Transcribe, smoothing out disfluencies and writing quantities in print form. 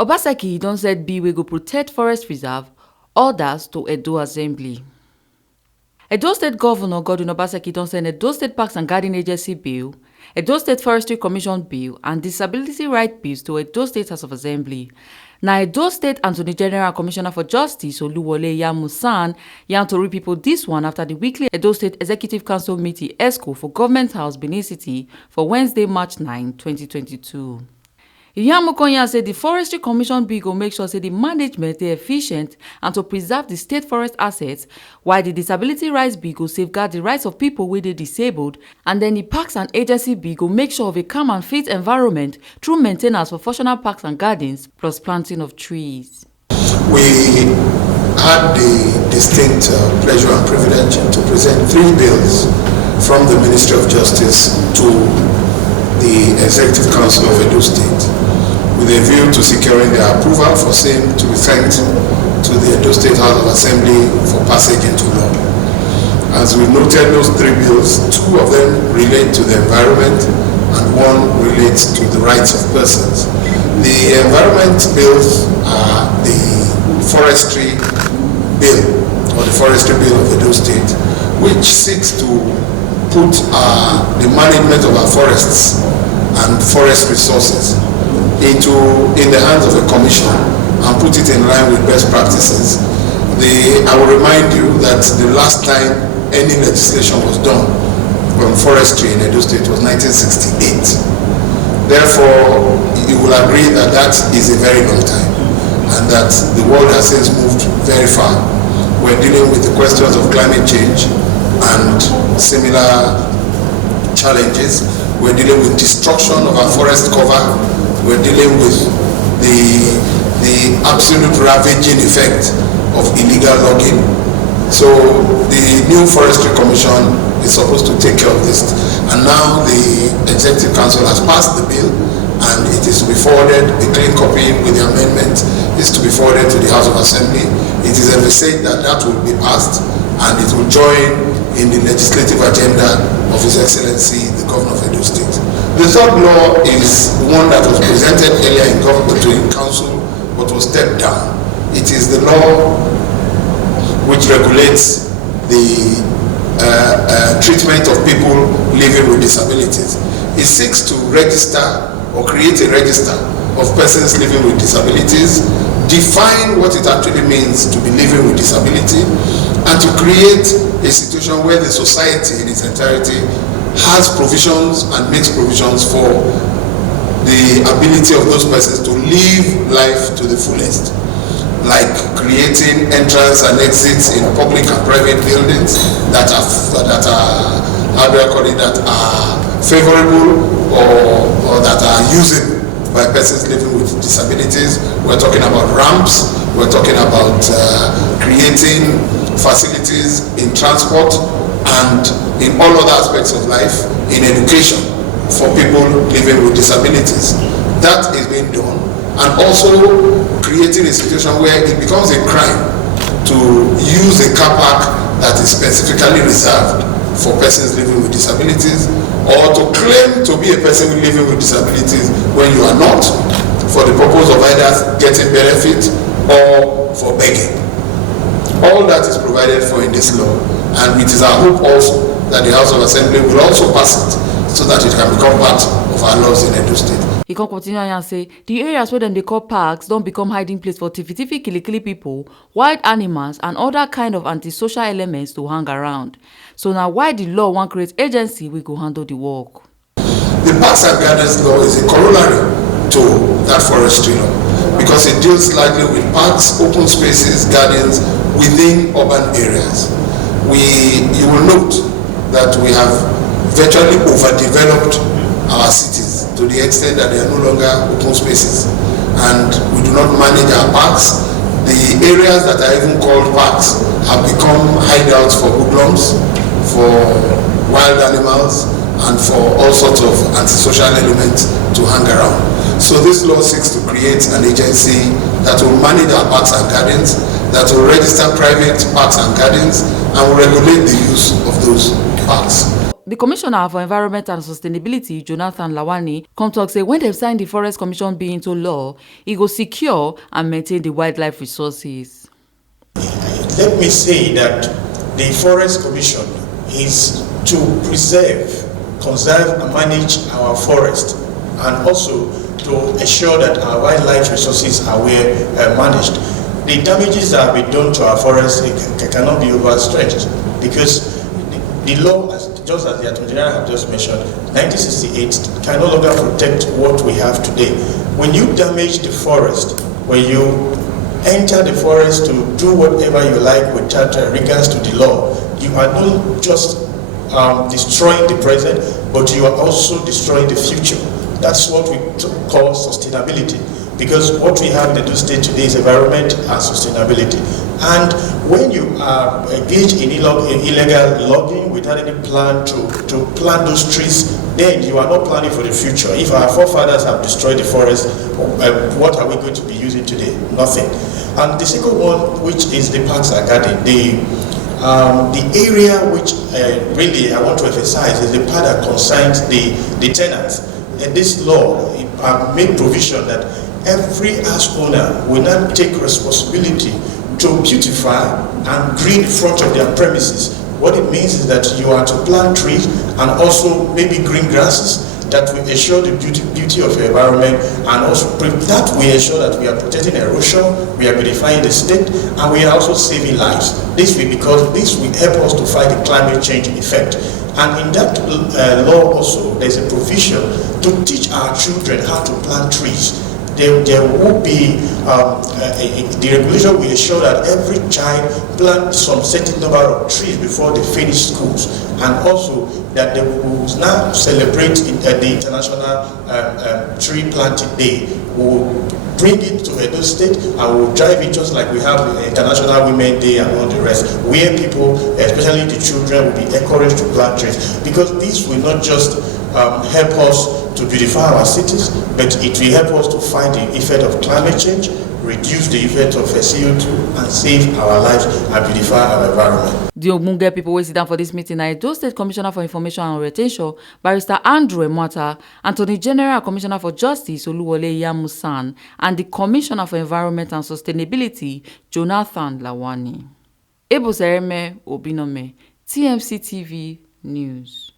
Obaseki don set bill wey go protect forest reserve, Odas to Edo Assembly. Edo State Governor Godwin Obaseki don send Edo State Parks and Garden Agency Bill, Edo State Forestry Commission Bill and Disability Right Bills to Edo State House of Assembly. Na Edo State Attorney General Commissioner for Justice Oluwole Yamusan yarn tori pipo dis one after the weekly Edo State Executive Council meeting ESCO for Government House, Benin City for Wednesday, March 9, 2022. Yamukonya said the Forestry Commission Bill go make sure say the management dey efficient and to preserve the state forest assets, while the Disability Rights Bill go safeguard the rights of people wey dey disabled, and then the Parks and Agency Bill go make sure of a calm and fit environment through maintenance for functional parks and gardens plus planting of trees. We had the distinct pleasure and privilege to present 3 bills from the Ministry of Justice to the Executive Council of Edo State, with a view to securing their approval for same to be sent to the Edo State House of Assembly for passage into law. As we noted those 3 bills, 2 of them relate to the environment and 1 relates to the rights of persons. The environment bills are the forestry bill, or the forestry bill of Edo State, which seeks to put the management of our forests and forest resources in the hands of a commission and put it in line with best practices. I will remind you that the last time any legislation was done on forestry in Edo State was 1968. Therefore, you will agree that that is a very long time and that the world has since moved very far. We're dealing with the questions of climate change and similar challenges. We're dealing with destruction of our forest cover. We're dealing with the absolute ravaging effect of illegal logging. So the new Forestry Commission is supposed to take care of this. And now the Executive Council has passed the bill and it is to be forwarded, a clean copy with the amendment is to be forwarded to the House of Assembly. It is envisaged that that will be passed and it will join in the legislative agenda of His Excellency, the Governor of Edo State. The third law is one that was presented earlier in government to council, but was stepped down. It is the law which regulates the treatment of people living with disabilities. It seeks to register or create a register of persons living with disabilities, define what it actually means to be living with disability, and to create a situation where the society in its entirety has provisions and makes provisions for the ability of those persons to live life to the fullest, like creating entrance and exits in public and private buildings that are favorable or that are usable by persons living with disabilities. We're talking about ramps, we're talking about creating facilities in transport and in all other aspects of life, in education for people living with disabilities. That is being done, and also creating a situation where it becomes a crime to use a car park that is specifically reserved for persons living with disabilities, or to claim to be a person living with disabilities when you are not, for the purpose of either getting benefit or for begging. All that is provided for in this law, and it is our hope also that the House of Assembly will also pass it so that it can become part of our laws in Edo State. He can continue and say the areas where them they call parks don't become hiding place for tiffy killy people, wild animals and other kind of antisocial elements to hang around. So now why the law won't create agency we go handle the work? The Parks and Gardens law is a corollary to that forestry law because it deals largely with parks, open spaces, gardens within urban areas. You will note that we have virtually overdeveloped our cities to the extent that they are no longer open spaces, and we do not manage our parks. The areas that are even called parks have become hideouts for hoodlums, for wild animals, and for all sorts of antisocial elements to hang around. So this law seeks to create an agency that will manage our parks and gardens, that will register private parks and gardens, and will regulate the use of those parks. The Commissioner for Environment and Sustainability, Jonathan Lawani, come talk say when dem sign the Forest Commission bill into law, e go secure and maintain the wildlife resources. Let me say that the Forest Commission is to preserve, conserve and manage our forest, and also to ensure that our wildlife resources are well managed. The damages that have been done to our forests cannot be overstretched, because the law, just as the Attorney General have just mentioned, 1968 can no longer protect what we have today. When you damage the forest, when you enter the forest to do whatever you like without regards to the law, you are not just destroying the present, but you are also destroying the future. That's what we call sustainability, because what we have in the state today is environment and sustainability. And when you are engaged in illegal logging without any plan to plant those trees, then you are not planning for the future. If our forefathers have destroyed the forest, what are we going to be using today? Nothing. And the second one, which is the parks and garden, the area which really I want to emphasize is the part that concerns the tenants. And this law made provision that every house owner will not take responsibility to beautify and green the front of their premises. What it means is that you are to plant trees and also maybe green grasses that will ensure the beauty of the environment, and also that we ensure that we are protecting erosion, we are beautifying the state, and we are also saving lives. This will help us to fight the climate change effect. And in that law also, there's a provision to teach our children how to plant trees. There will be the regulation will ensure that every child plant some certain number of trees before they finish schools, and also that they will now celebrate the International Tree Planting Day. We'll bring it to Edo State and we'll drive it just like we have the International Women's Day and all the rest, where people, especially the children, will be encouraged to plant trees, because this will not just help us to beautify our cities, but it will help us to fight the effect of climate change, reduce the effect of CO2, and save our lives and beautify our environment. The ogbonge people wey sit down for this meeting na Edo State Commissioner for Information and Retention, Barrister Andrew Emwata, Attorney General and Commissioner for Justice Oluwole Yamusan, and the Commissioner for Environment and Sustainability, Jonathan Lawani. Ebo Sereme Obinome, TMC TV News.